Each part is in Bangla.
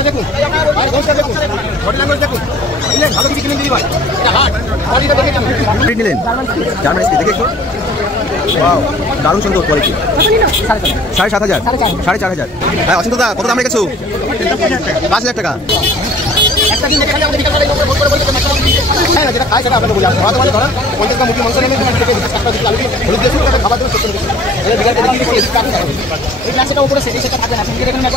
গোসটা দেখুন, গোসটা দেখুন, বডি ল্যাঙ্গুয়েজ দেখুন, বুঝলেন? ভালো কিছু কিনে দিই ভাই, এটা হাট কোয়ালিটিটা দেখে কেন ব্রিড নিলেন? জার্মান স্পিচ দেখে একটু ওয়াও, দারুণ সুন্দর কোয়ালিটি। 7,500 4,500। হ্যাঁ অসিন্ত দা, কত দাম রেখেছো? 5,000 টাকা। একটা দিন দেখে খালি আমাদের বিকাল বেলা এই নম্বরে ফোন করে বলতে হ্যাঁ যেটা খাই সেটা আপনাকে বলি। ভালো মানে ধরেন 50 গ্রাম মুরগি মাংস নেবেন, থেকে কাটটা দিতে লাগবে, হলুদ দিয়ে শুরু খাবার দেবেন, সত্যি এটা বিকালকে দেখি দিচ্ছি, এদিকে কাটতে হবে। এই গ্লাসটা উপরে সেটা সেটা থাকে না, আপনি দেখেন না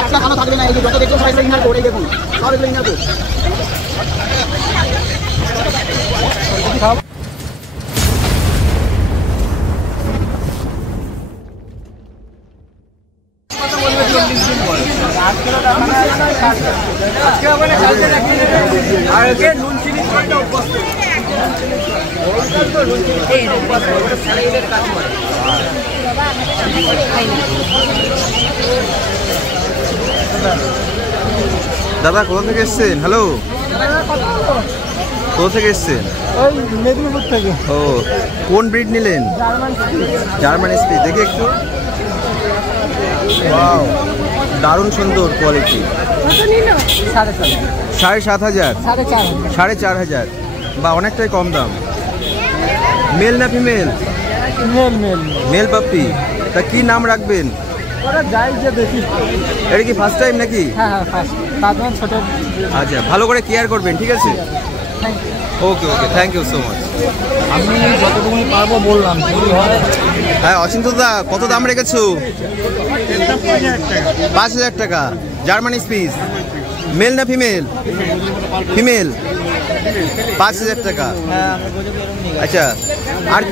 একটা খানা থাকবে না, এই যে যত দেখুন সাইজ ইনার করে দেখুন সব এগুলো ইনার করে দাদা কোথা থেকে এসছেন? হ্যালো, কোথা থেকে এসছেন? মেদিনীপুর থেকে। ও, কোন ব্রিড নিলেন? জার্মান স্পিচ দেখে একটু ওয়াও, দারুণ সুন্দর কোয়ালিটি। 7,500 4,500, বা অনেকটাই কম দাম। মেল না ফিমেল? Mail puppy. তা কি নাম রাখবেন? এটা কি ফার্স্ট টাইম নাকি? আচ্ছা, ভালো করে কেয়ার করবেন, ঠিক আছে? ওকে ওকে, থ্যাংক ইউ সো মাচ। আমি যতটুকু পারবো বললাম। হ্যাঁ অসিন্ত দা, কত দাম রেখেছো? 5,000 টাকা। জার্মান স্পিচ, মেল না ফিমেল? ফিমেল। 5,000 টাকা। আচ্ছা, আর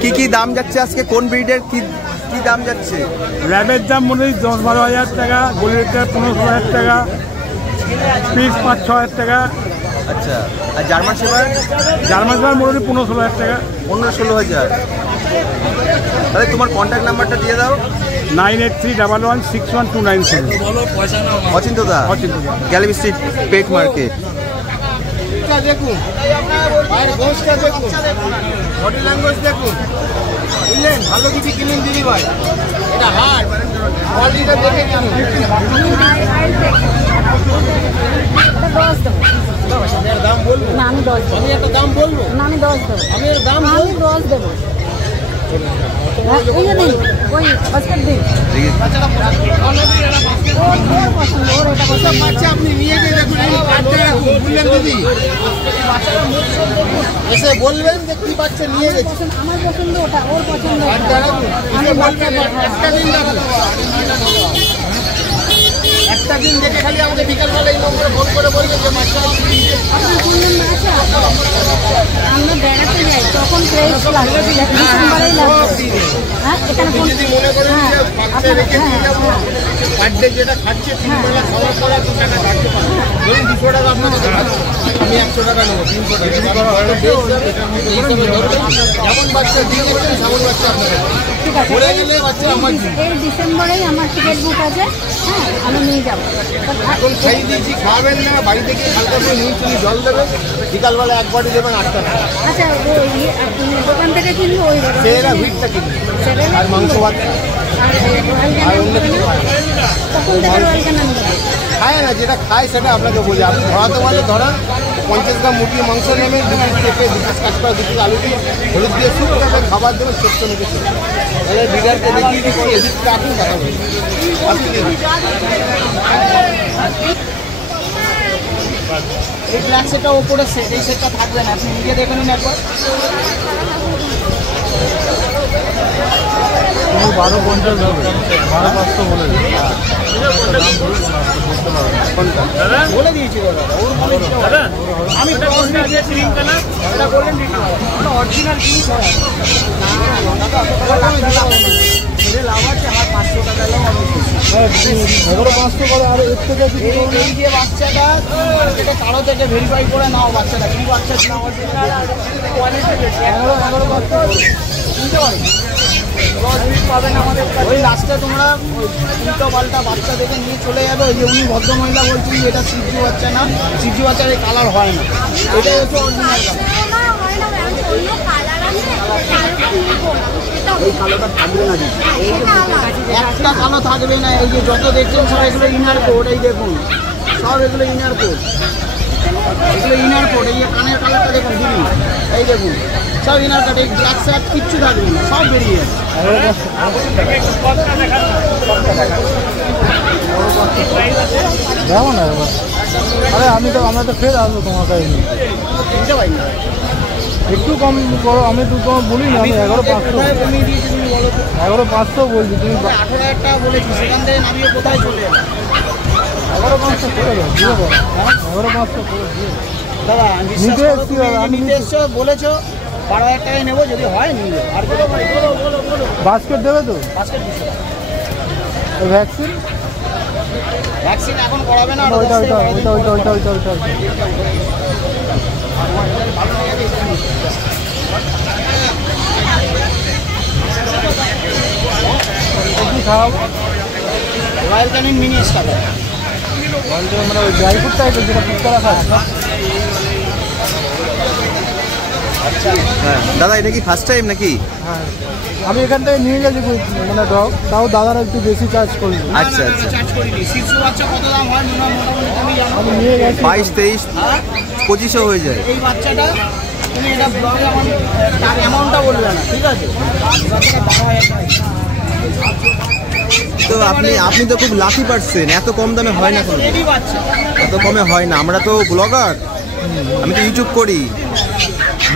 কি কি দাম যাচ্ছে আজকে? কোন ব্রিডের কি কি দাম যাচ্ছে? র্যাবের দাম মনে হয় 10-12 টাকা, গোলের দাম 15-16 টাকা, পিস 5-6 টাকা। আচ্ছা, আর জার্মান শেপার্ড? জার্মান শেপার্ড মনে হয় 15-16 টাকা। 15-16,000। তাহলে তোমার কন্ট্যাক্ট নাম্বারটা দিয়ে দাও। 9831161297। অচিন্ত দা, গ্যালারি স্ট্রিট পেট মার্কেট। দেখুন, গোসটা দেখুন, বডি ল্যাঙ্গুয়েজ দেখুন, বুঝলেন? ভালো কিছু কিনে দিই ভাই, এটা হাট কোয়ালিটিটা দেখে কেন দাম বলবো না? আমি 10 আমি একটা দাম বলবো না? আমি 10 দেবো। আমি এর দাম 10 দেবো। আপনি নিয়ে গিয়ে দেখুন, দিদি এসে বলবেন যে কি বাচ্চা নিয়ে গেছে। আমার পছন্দ ওটা, ওর পছন্দ একটা দিন দেখুন, একটা দিন দেখে খালি আমাদের বিকালবেলা এই নম্বরে ফোন করে বলবেন যে বাচ্চা আমরা বেড়াতে যাই তখন ফ্রেশ লাগে, ডিসেম্বরেই লাগবে। হ্যাঁ, এখানে যদি মনে করেন যে বাচ্চা রেখে দিয়ে যাবো, পার ডে যেটা খাচ্ছে 3 বেলা খাওয়ার পর 2 টাকা কাটতে পারবো। ধরুন 200 টাকা আপনাকে দেবো, আমি 100 টাকা নেবো, 300 টাকা যেমন বাচ্চা দিয়ে গেছেন সেমন বাচ্চা আপনাকে বলে গেলে বাচ্চা আমার এই ডিসেম্বরেই আমার টিকিট বুক আছে। হ্যাঁ, আমি নিয়ে যাবো। এখন খাইয়ে দিয়েছি, খাবেন না, বাড়িতে গিয়ে হালকা করে নুন চিনি জল দেবেন, বিকালবেলা 1 বাটি দেবেন 8 টাকা। আচ্ছা, ওই দোকান থেকে কিনবো, ওই সেরা ভিড়টা কিনবে আর মাংস ভাত আর অন্য কিছু খায় না, যেটা খায় সেটা আপনাকে বলি। আপনি ধরাতে পারলে ধরান, 50 গ্রাম মুরগির মাংস নেবেন, 2 পিস পেঁপে, 2 পিস কাঁচকলা, 2 পিস আলু দিয়ে হলুদ দিয়ে শুরু করে খাবার দেবেন, ছোট্ট মেখে তাহলে বিঘারকে দেখিয়ে দিচ্ছি, এদিকটা আপনি কথা বলুন। এই ব্ল্যাক সেটটা ওপরে সেট, এই সেটটা থাকবে না, আপনি নিজে দেখে নিন একবার। 12,50 হবে, 12,500 বলে বলে দিয়েছি দাদা, আমি অরিজিনাল জিনিস লাভ আছে, আমার 500 টাকা এই যে বাচ্চাটা কারো থেকে ভেরিফাই করে নাও, বাচ্চাটা কি বাচ্চা কিনা, 11 বাচ্চা বুঝতে পারি। ওই লাস্টে তোমরা উল্টো পাল্টা বাচ্চা দেখে নিয়ে চলে যাবে। ওই যে উনি ভদ্রমহিলা বলছেন যে এটা সিজু বাচ্চা না, সিজু বাচ্চার এই কালার হয় না, এটাই হচ্ছে অরিজিনাল এই কালোটা থাকবে না, একটা কালো থাকবে না। এই যে যত দেখছেন সব এগুলো ইনার কোড, এই দেখুন সব এগুলো ইনার কোড, এগুলো ইনার কোড। এই যে কানের কালারটা দেখুন দিদি, এই দেখুন সব ইনার কোড। এই ব্ল্যাক স্যাট কিচ্ছু থাকবে না, সব বেরিয়ে যাবে। দেখো না আরে আমরা তো ফের আসবো তোমার কাছে কিনতে পারি না, একটু কম করো। আমি তো তোমার বলি না, আমি 11,500 কমিয়ে দিয়েছি। তুমি বলো তো 11,500 বলছি, তুমি 18,000 টাকা বলেছি, সেখান থেকে নামিয়ে কোথায় চলে যাবে? 11,500 করে দাও, দিয়ে দাও। 11,500 করে দিয়ে দাও। দাদা আমি বিশ্বাস নিতে করো, এসছি তুমি দাদা, যে আমি নিতে এসছো বলেছো 12,000 টাকায় নেবো, যদি হয় নিয়ে যাবো। আর বলো বাস্কেট দেবে তো? বাস্কেট দিচ্ছি। ভ্যাকসিন ভ্যাকসিন এখন করাবে না, ওইটা ওইটা ওইটা ওইটা ওইটা ওইটা ওইটা কি খাওয়াবো? Royal canin mini starter. মানে ওই ড্রাই ফ্রুট টাইপের যেটা ফুটকরা খায়। হ্যাঁ দাদা, এটা কি ফার্স্ট টাইম নাকি? হ্যাঁ, আমি এখান থেকে নিয়ে গেছি মানে ডগ, তাও দাদারা একটু বেশি চার্জ করলো। আচ্ছা আচ্ছা। চার্জ করিনি। শিশু বাচ্চা কত দাম হয় মোটামুটি তুমি জানো? আমি নিয়ে গেছি 22, 23, 25 হয়ে যায়। এই বাচ্চাটা তুমি এটা ব্লগে আমার তার অ্যামাউন্টটা বলবে না, ঠিক আছে? বাচ্চাটা 12,000 টাকা। তো আপনি তো খুব লাকি পারছেন, এত কম দামে হয় না কোনো, রেডি বাচ্চা। এত কমে হয় না। আমরা তো ব্লগার, আমি তো ইউটিউব করি,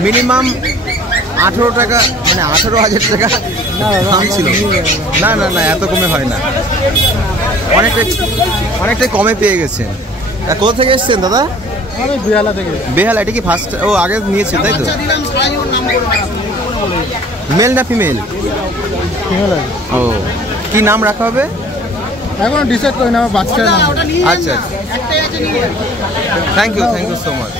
মিনিমাম 18 টাকা মানে 18,000 টাকা দাম ছিল। না না না, এত কমে হয় না, অনেকটাই কমে পেয়ে গেছেন। কোথা থেকে এসছেন দাদা? আমি বিহালা থেকে। বেহালা। এটা কি ফার্স্ট? ও আগে নিয়েছেন তাই তো? বাচ্চা দিলাম, সারাই ওর নাম বলবে না, তুমি বলে। মেল না ফিমেল? বিহালা ও, কি নাম রাখা হবে এখনো ডিসাইড করি না, আমার বাচ্চা ওটা নাম। ওটা নিয়ে যান আচ্ছা না, একটাই আছে নিয়ে যান। Thank you so much.